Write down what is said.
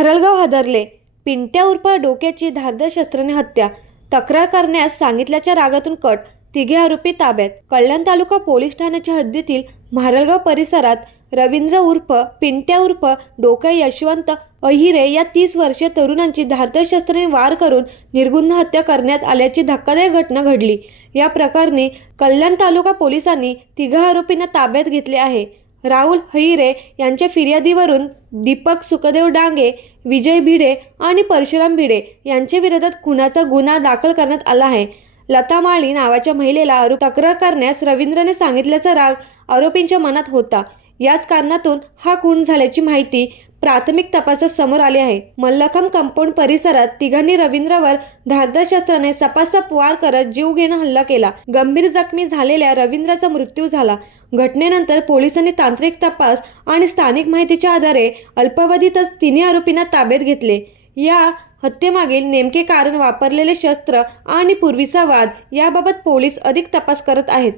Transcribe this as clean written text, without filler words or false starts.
मारळगाव हादरले. पिंट्या उर्फ डोक्याची धारदार शस्त्राने हत्या. तक्रार करण्यास सांगितल्याच्या रागातून कट. तिघे आरोपी ताब्यात. कल्याण तालुका पोलीस ठाण्याच्या हद्दीतील मारळगाव परिसरात रवींद्र उर्फ पिंट्या उर्फ डोक्या यशवंत अहिरे या 30 वर्षीय तरुणांची धारदार शस्त्राने वार करून निर्गुंद हत्या करण्यात आल्याची धक्कादायक घटना घडली. या प्रकरणी कल्याण तालुका पोलिसांनी तिघा आरोपींना ताब्यात घेतले आहे. राहुल अहिरे यांच्या फिर्यादीवरून दीपक सुखदेव डांगे, विजय भिडे आणि परशुराम भिडे यांच्या विरोधात खुनाचा गुन्हा दाखल करण्यात आला आहे. लता माळी नावाच्या महिलेला तक्रार करण्यास रवींद्रने सांगितल्याचा राग आरोपींच्या मनात होता. याच कारणातून हा खून झाल्याची माहिती प्राथमिक तपासात समोर आली आहे. मल्लखांब कंपाऊंड परिसरात तिघांनी रवींद्रवर धारदार शस्त्राने सपासप वार करत जीवघेणा हल्ला केला. गंभीर जखमी झालेल्या रवींद्रचा मृत्यू झाला. घटनेनंतर पोलिसांनी तांत्रिक तपास आणि स्थानिक माहितीच्या आधारे अल्पावधीतच तिन्ही आरोपींना ताब्यात घेतले. या हत्येमागील नेमके कारण, वापरलेले शस्त्र आणि पूर्वीचा वाद याबाबत पोलीस अधिक तपास करत आहेत.